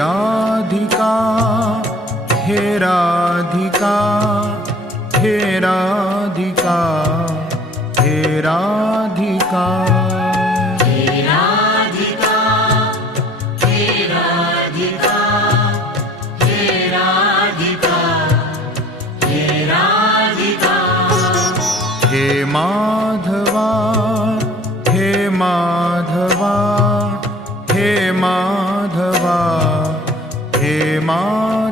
Radhika हे Radhika हे Radhika हे Radhika हे Radhika हे Radhika हे Radhika हे Radhika हे Madhava हे Madhava हे Madhava हे Madhava